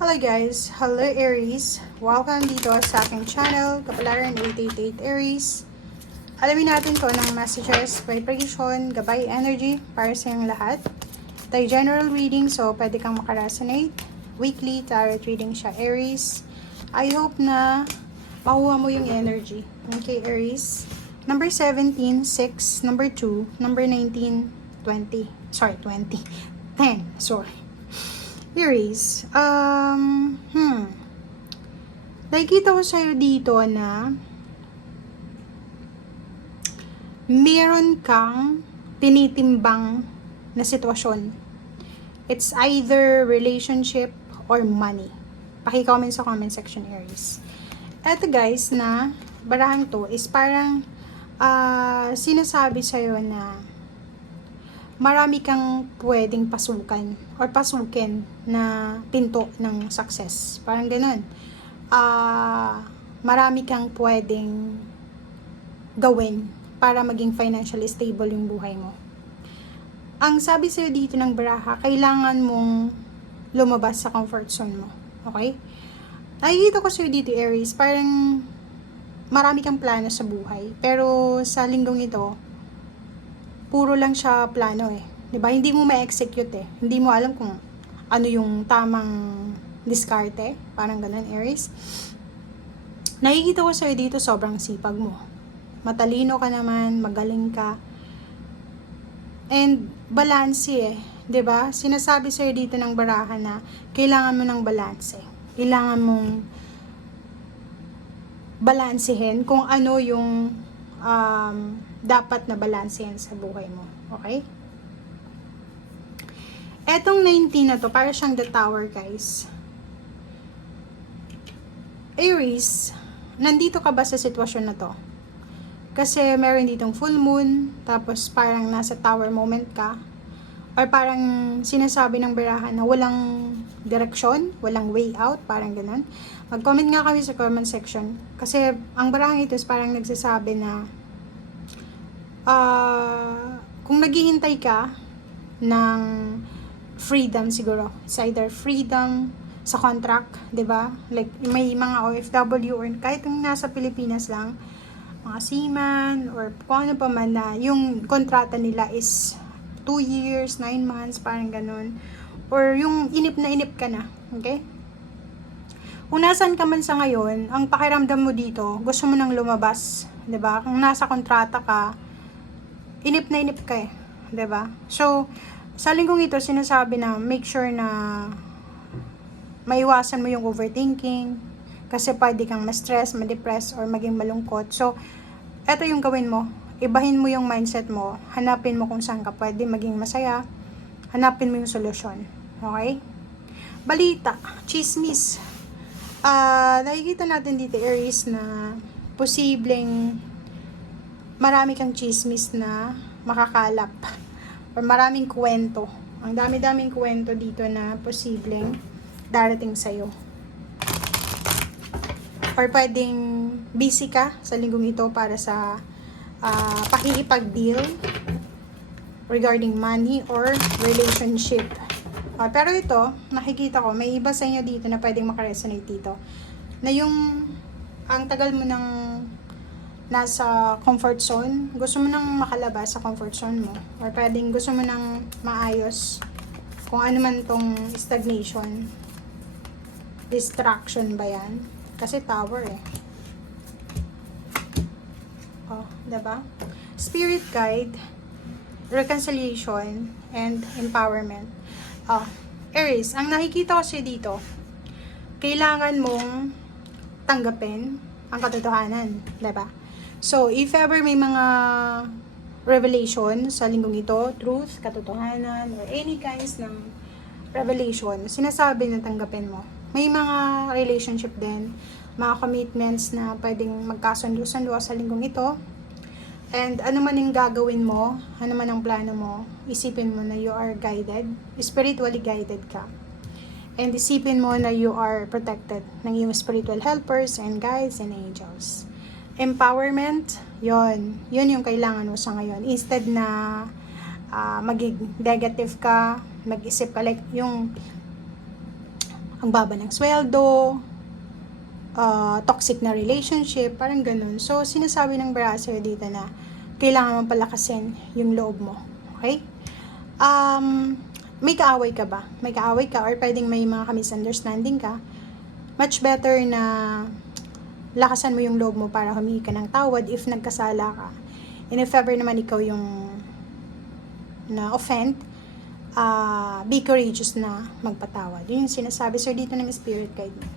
Hello guys! Hello Aries! Welcome dito sa aking channel, Kapalaran 888 Aries. Alamin natin ko ng messages, vibration, gabay energy para sa iyong lahat. Tayo general reading, so pwede kang makaresonate. Weekly tarot reading siya, Aries. I hope na makuha mo yung energy. Okay, Aries. Number 17, 6, number 2, number 19, 20. Sorry, 20. 10, sorry. Aries, nakikita ko sa'yo dito na meron kang tinitimbang na sitwasyon. It's either relationship or money. Paki-comment sa comment section, Aries. Eto guys, na barahan to is parang sinasabi sa'yo na marami kang pwedeng pasukan or pasukin na pinto ng success. Parang ganun. Marami kang pwedeng gawin para maging financially stable yung buhay mo. Ang sabi sa'yo dito ng baraha, kailangan mong lumabas sa comfort zone mo. Okay? Nakikita ko sa'yo dito, Aries, parang marami kang plano sa buhay. Pero sa linggong ito, puro lang siya plano eh. 'Di ba? Hindi mo ma-execute eh. Hindi mo alam kung ano yung tamang diskarte. Parang ganun, Aries. Nakikita ko sa'yo dito, sobrang sipag mo. Matalino ka naman, magaling ka. And balance eh. 'Di ba? Sinasabi sa'yo dito ng baraha na kailangan mo ng balance. Kailangan mong balansehin kung ano yung dapat na balansehin sa buhay mo. Okay? Etong 19 na to, para siyang the tower, guys. Aries, nandito ka ba sa sitwasyon na to? Kasi meron ditong full moon, tapos parang nasa tower moment ka, or parang sinasabi ng barahan na walang direksyon, walang way out, parang ganun. Mag-comment nga kami sa comment section. Kasi ang barahang ito is parang nagsasabi na kung naghihintay ka ng freedom siguro, it's either freedom sa contract, 'di ba? Like may mga OFW or kahit yung nasa Pilipinas lang, mga seaman or kung ano pa man na yung kontrata nila is 2 years, 9 months, parang ganun. Or yung inip na inip ka na, okay? Kung nasan ka man sa ngayon, ang pakiramdam mo dito, gusto mo nang lumabas, 'di ba? Kung nasa kontrata ka, inip na inip ka eh, 'di ba? So, sa linggong ito, sinasabi na make sure na maiwasan mo yung overthinking kasi pwede kang ma-stress, ma-depress, or maging malungkot. So, eto yung gawin mo. Ibahin mo yung mindset mo. Hanapin mo kung saan ka pwede maging masaya. Hanapin mo yung solusyon. Okay? Balita, chismis. Nakikita natin dito, Aries, na posibleng marami kang chismis na makakalap or maraming kwento. Ang dami-daming kwento dito na posibleng darating sa'yo. Or pwedeng busy ka sa linggong ito para sa pakikipag-deal regarding money or relationship. Pero ito, nakikita ko, may iba sa inyo dito na pwedeng makaresonate dito. Na yung, ang tagal mo ng nasa comfort zone, gusto mo nang makalabas sa comfort zone mo. Or pwedeng gusto mo nang maayos kung ano man tong stagnation. Distraction ba yan? Kasi tower eh. Diba? Spirit guide, reconciliation, and empowerment. Aries, ang nakikita ko siya dito, kailangan mong tanggapin ang katotohanan, diba? So, if ever may mga revelation sa linggong ito, truth, katotohanan, or any kinds ng revelation, sinasabi na tanggapin mo. May mga relationship din, mga commitments na pwedeng magkasundo-sundo sa linggong ito. And ano man yung gagawin mo, ano man ang plano mo, isipin mo na you are guided, spiritually guided ka. And isipin mo na you are protected ng iyong spiritual helpers and guides and angels. Empowerment, yun yung kailangan mo sa ngayon. Instead na maging negative ka, mag-isip ka, like yung ang baba ng sweldo, toxic na relationship, parang ganun. So, sinasabi ng bara sa'yo dito na kailangan mong palakasin yung loob mo. Okay? May kaaway ka ba? May kaaway ka or pwedeng may mga misunderstanding ka. Much better na lakasan mo yung loob mo para humingi ka ng tawad if nagkasala ka. And if ever naman ikaw yung na-offend, be courageous na magpatawad. Yun yung sinasabi, sir, dito ng spirit guide mo.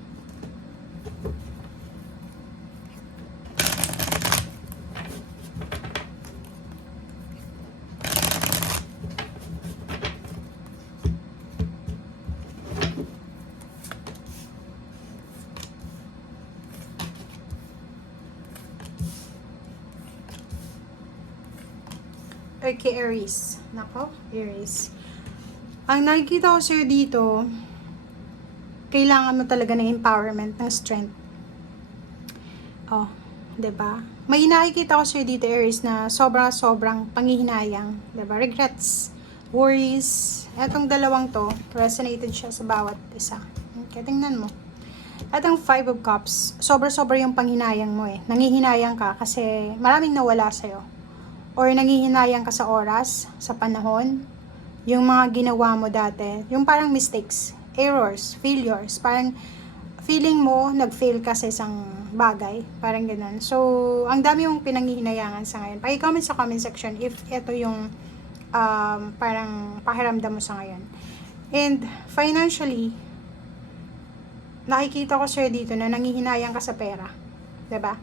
Okay, Aries. Nako, Aries. Ang nakikita ko sa'yo dito, kailangan mo talaga ng empowerment, ng strength. Oh, 'di ba? May nakikita ko sa'yo dito, Aries, na sobrang panghihinayang, 'di ba? Regrets, worries. Etong dalawang to, resonated siya sa bawat isa. Okay, tingnan mo. At ang 5 of Cups, sobra yung panghinayang mo eh. Nanghihinayang ka kasi maraming nawala sa'yo. Or nanghihinayang ka sa oras, sa panahon, yung mga ginawa mo dati, yung parang mistakes, errors, failures, parang feeling mo, nag-fail ka sa isang bagay, parang ganun. So, ang dami yung pinanghihinayangan sa ngayon. Paki-comment sa comment section if ito yung parang pakiramdam mo sa ngayon. And financially, nakikita ko sir dito na nanghihinayang ka sa pera. 'Di ba?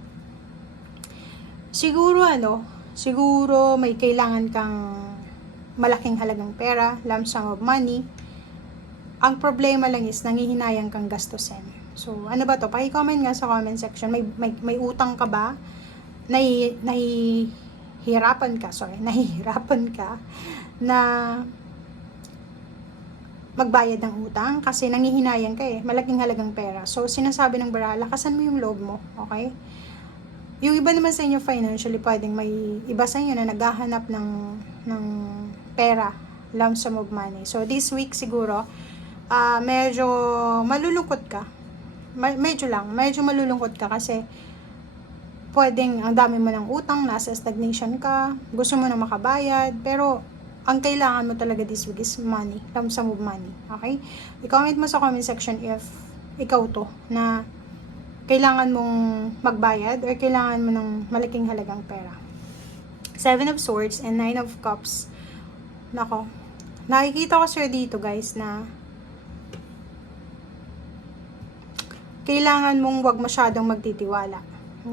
Siguro may kailangan kang malaking halagang pera, lump sum of money. Ang problema lang is nanghihinayang kang gastusin. So, ano ba to? Paki-comment nga sa comment section. May utang ka ba? Nahihirapan ka na magbayad ng utang kasi nanghihinayang ka eh. Malaking halagang pera. So, sinasabi ng bara, lakasan mo yung loob mo. Okay? Yung iba naman sa inyo financially, pwedeng may iba sa inyo na naghahanap ng pera, lump sum of money. So, this week siguro, medyo malulungkot ka. Medyo malulungkot ka kasi pwedeng ang dami mo ng utang, nasa stagnation ka, gusto mo na makabayad, pero ang kailangan mo talaga this week is money, lump sum of money. Okay? I-comment mo sa comment section if ikaw to, na kailangan mong magbayad or kailangan mo ng malaking halagang pera. 7 of Swords and 9 of Cups. Nako. Nakikita ko sir dito guys na kailangan mong wag masyadong magtitiwala.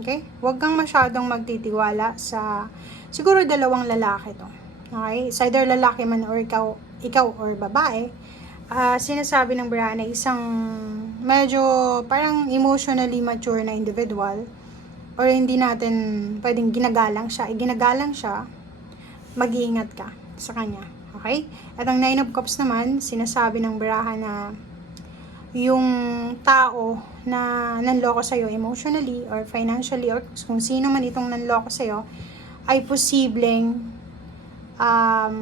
Okay? Wag kang masyadong magtitiwala sa siguro dalawang lalaki to. Okay? It's either lalaki man or ikaw or babae. Sinasabi ng bara na isang medyo parang emotionally mature na individual or hindi natin pwedeng ginagalang siya, mag-iingat ka sa kanya. Okay? At ang 9 of Cups naman, sinasabi ng baraha na yung tao na nanloko sa'yo emotionally or financially or kung sino man itong nanloko sa'yo ay posibleng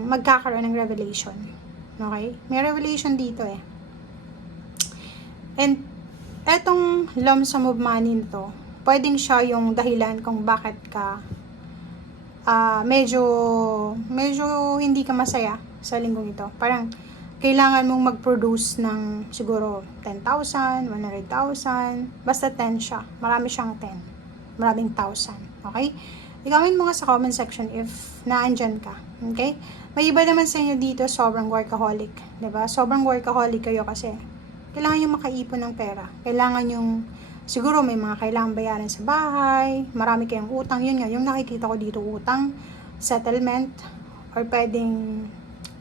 magkakaroon ng revelation. Okay? May revelation dito eh. And etong lump sum of money nito, pwedeng siya yung dahilan kung bakit ka medyo hindi ka masaya sa linggong ito. Parang kailangan mong mag-produce ng siguro 10,000, 100,000, basta 10 siya. Marami siyang 10. Maraming 1,000. Okay? I-comment mo nga sa comment section if naandyan ka. Okay? May iba naman sa inyo dito, sobrang workaholic. Diba? Sobrang workaholic kayo kasi kailangan yung makaipon ng pera. Kailangan yung, siguro may mga kailangan bayaran sa bahay, marami kayong utang. Yun nga, yung nakikita ko dito, utang, settlement, or pwedeng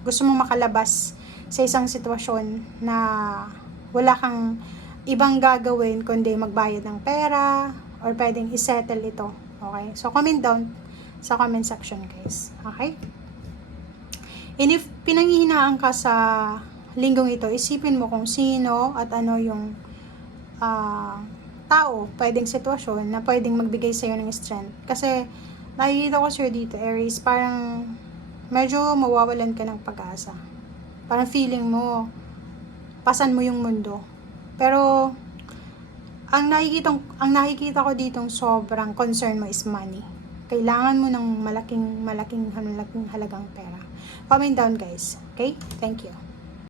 gusto mong makalabas sa isang sitwasyon na wala kang ibang gagawin kundi magbayad ng pera, or pwedeng isettle ito. Okay? So, comment down sa comment section, guys. Okay? And if pinanghihinaan ka sa linggong ito, isipin mo kung sino at ano yung tao, pwedeng sitwasyon na pwedeng magbigay sa'yo ng strength. Kasi, nakikita ko sir dito, Aries, parang medyo mawawalan ka ng pag-asa. Parang feeling mo, pasan mo yung mundo. Pero, ang nakikita ko ditong sobrang concern mo is money. Kailangan mo ng malaking halagang pera. Comment down guys. Okay? Thank you.